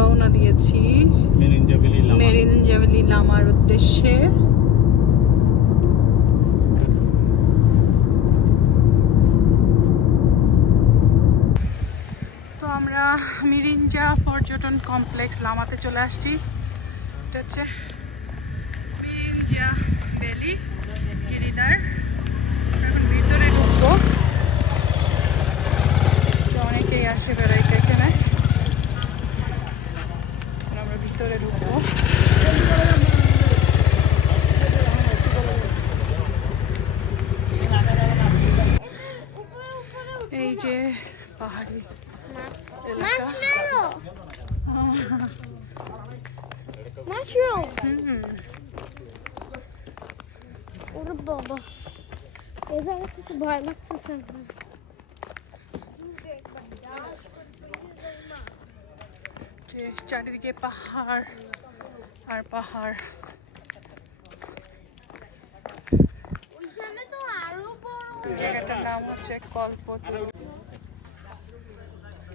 রওনা দিয়েছি। মেরিন জাভেলি লামার উদ্দেশ্যে। তো আমরা মিরিঞ্জা পর্যটন কমপ্লেক্স লামাতে চলে আসছি। এটা হচ্ছে মিরিঞ্জা ভ্যালি গিরিদার এখন ভিতরে ঢুকবো তো অনেকেই আসে বেড়াইতে এখানে আর আমরা ভিতরে ঢুকবো এই যে পাহাড়ি এলাকা Marshmallow! Mushroom! হুম ওরে বাবা এ জায়গা থেকে ভয় লাগতেছে চারিদিকে পাহাড় আর পাহাড়। ওইখানে তো আরও বড়। জায়গাটার নাম হচ্ছে কল্পতরু।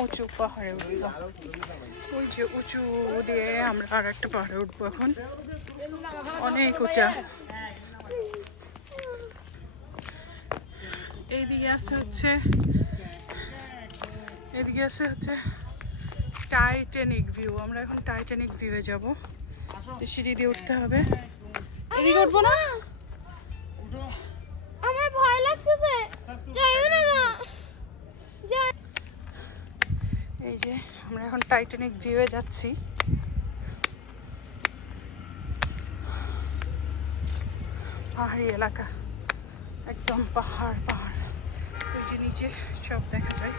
উঁচু পাহাড়ে উঠবো। ওই যে উঁচু দিয়ে আমরা আর একটা পাহাড়ে উঠবো এখন। অনেক উঁচা। এইদিকে আছে হচ্ছে এদিকে আছে হচ্ছে টাইটানিক ভিউ আমরা এখন টাইটানিক ভিউয়ে যাব। সিঁড়ি দিয়ে উঠতে হবে। এদিকে উঠবো না? আমার ভয় লাগতেছে। যাইও না না। এই যে আমরা এখন টাইটানিক ভিউয়ে যাচ্ছি। পাহাড়ি এলাকা। একদম পাহাড় পাহাড়। ওই যে নিচে সব দেখা যায়।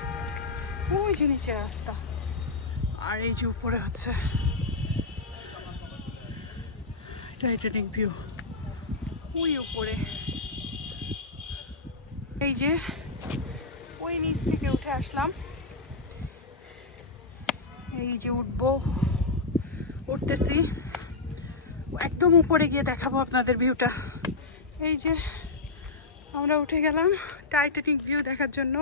ওই যে নিচে রাস্তা। আর এই যে উপরে হচ্ছে টাইটানিক ভিউ ওই উপরে। এই যে ওই নিচ থেকে উঠে আসলাম। এই যে উঠবো, উঠতেছি। একদম উপরে গিয়ে দেখাবো আপনাদের ভিউটা। এই যে আমরা উঠে গেলাম টাইটানিক ভিউ দেখার জন্য।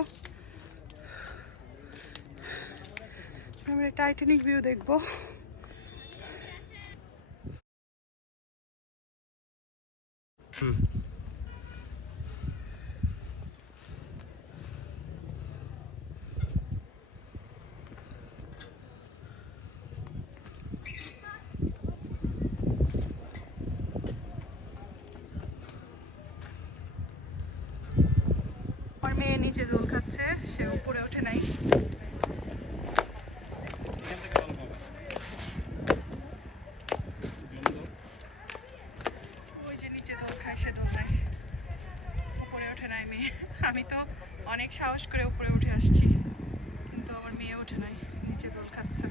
আমরা টাইটানিক ভিউ দেখব। মেয়ে নিচে দোল খাচ্ছে সে উপরে ওঠে নাই ওই যে নিচে দোল খায় সে দোল নাই উপরে ওঠে নাই মেয়ে। আমি তো অনেক সাহস করে উপরে উঠে আসছি। কিন্তু আমার মেয়ে ওঠে নাই নিচে দোল খাচ্ছে।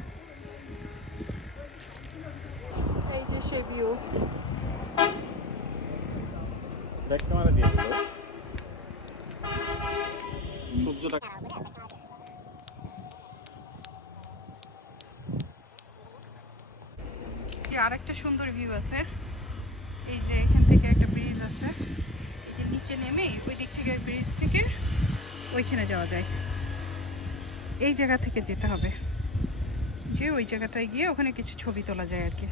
এই যে সে ভিউ দেখ ক্যামেরা দিয়ে সূর্যটা আরেকটা সুন্দর ভিউ আছে। এই যে এখান থেকে একটা ব্রিজ আছে এই যে নিচে নেমে ওই দিক থেকে, ব্রিজ থেকে, ওইখানে যাওয়া যায়। এই জায়গা থেকে যেতে হবে। যে ওই জায়গাটায় গিয়ে ওখানে কিছু ছবি তোলা যায় আর কি।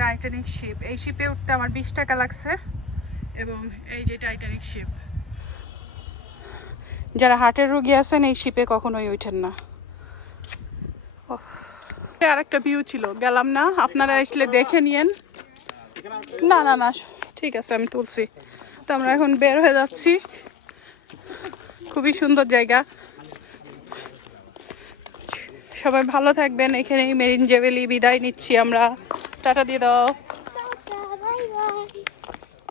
টাইটানিক শিপ এই শিপে উঠতে আমার বিশ টাকা লাগছে। এবং এই যে টাইটানিক শিপ যারা হার্টের রুগী আছেন, এই শিপে কখনোই ওঠেন না। আর একটা ভিউ ছিল, গেলাম না। আপনারা আসলে দেখে নিয়েন। না না না, ঠিক আছে, আমি তুলছি। তো আমরা এখন বের হয়ে যাচ্ছি। খুবই সুন্দর জায়গা। সবাই ভালো থাকবেন। এখানেই মেরিন জেভেলি বিদায় নিচ্ছি আমরা। টাটা দিয়ে দাও।